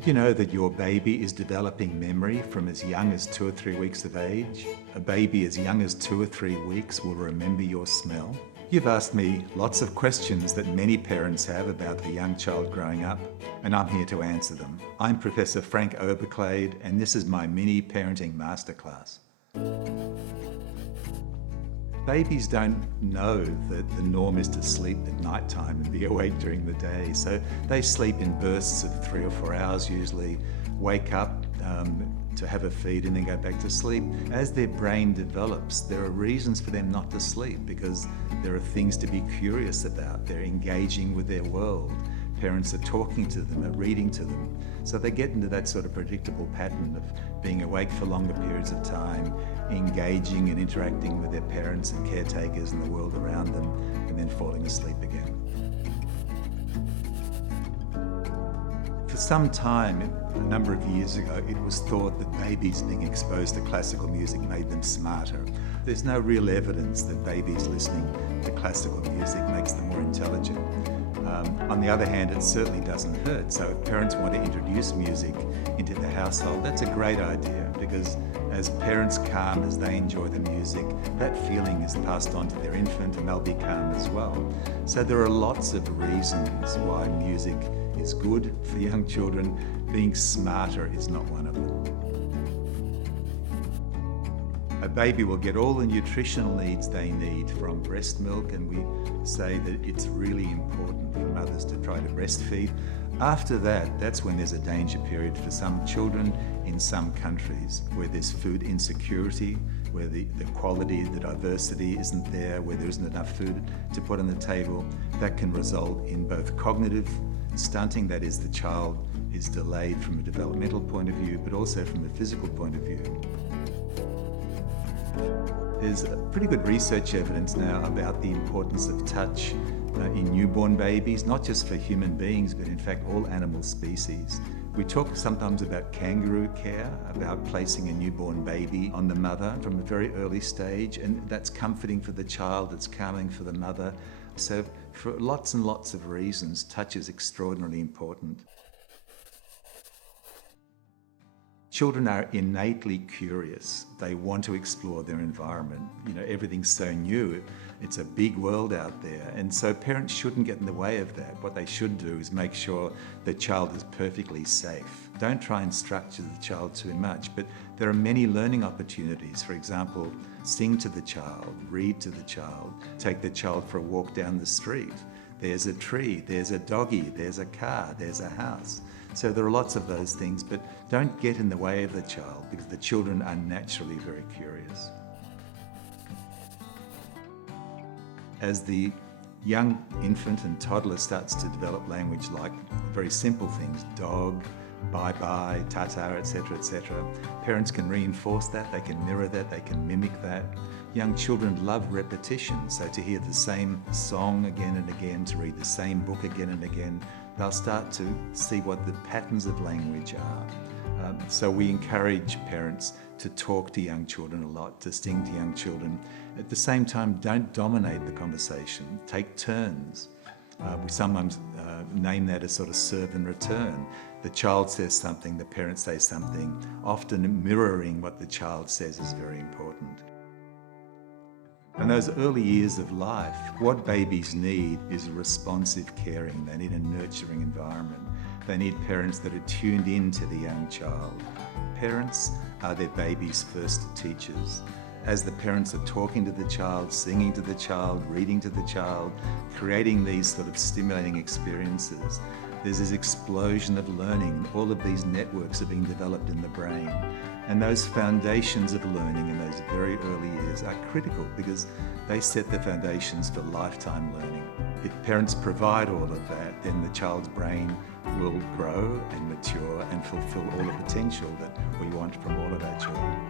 Did you know that your baby is developing memory from as young as 2 or 3 weeks of age? A baby as young as 2 or 3 weeks will remember your smell. You've asked me lots of questions that many parents have about the young child growing up, and I'm here to answer them. I'm Professor Frank Oberklade, and this is my mini parenting masterclass. Babies don't know that the norm is to sleep at night time and be awake during the day. So they sleep in bursts of 3 or 4 hours usually, wake up to have a feed and then go back to sleep. As their brain develops, there are reasons for them not to sleep because there are things to be curious about. They're engaging with their world. Parents are talking to them, are reading to them. So they get into that sort of predictable pattern of being awake for longer periods of time, engaging and interacting with their parents and caretakers and the world around them, and then falling asleep again. For some time, a number of years ago, it was thought that babies being exposed to classical music made them smarter. There's no real evidence that babies listening to classical music makes them more intelligent. On the other hand, it certainly doesn't hurt. So if parents want to introduce music into the household, that's a great idea because as parents calm, as they enjoy the music, that feeling is passed on to their infant and they'll be calm as well. So there are lots of reasons why music is good for young children. Being smarter is not one of them. A baby will get all the nutritional needs they need from breast milk, and we say that it's really important for mothers to try to breastfeed. After that, that's when there's a danger period for some children in some countries where there's food insecurity, where the quality, the diversity isn't there, where there isn't enough food to put on the table. That can result in both cognitive stunting, that is the child is delayed from a developmental point of view, but also from a physical point of view. There's pretty good research evidence now about the importance of touch in newborn babies, not just for human beings, but in fact all animal species. We talk sometimes about kangaroo care, about placing a newborn baby on the mother from a very early stage, and that's comforting for the child, it's calming for the mother. So for lots and lots of reasons, touch is extraordinarily important. Children are innately curious. They want to explore their environment. You know, everything's so new. It's a big world out there. And so parents shouldn't get in the way of that. What they should do is make sure the child is perfectly safe. Don't try and structure the child too much, but there are many learning opportunities. For example, sing to the child, read to the child, take the child for a walk down the street. There's a tree, there's a doggy, there's a car, there's a house. So there are lots of those things, but don't get in the way of the child because the children are naturally very curious. As the young infant and toddler starts to develop language like very simple things, dog, bye-bye, ta-ta, etc., parents can reinforce that, they can mirror that, they can mimic that. Young children love repetition, so to hear the same song again and again, to read the same book again and again, they'll start to see what the patterns of language are. So we encourage parents to talk to young children a lot, to sing to young children. At the same time, don't dominate the conversation, take turns. We sometimes name that as sort of serve and return. The child says something, the parent says something. Often mirroring what the child says is very important. In those early years of life, what babies need is responsive caring. They need a nurturing environment. They need parents that are tuned in to the young child. Parents are their baby's first teachers. As the parents are talking to the child, singing to the child, reading to the child, creating these sort of stimulating experiences, there's this explosion of learning. All of these networks are being developed in the brain. And those foundations of learning in those very early years are critical because they set the foundations for lifetime learning. If parents provide all of that, then the child's brain will grow and mature and fulfill all the potential that we want from all of our children.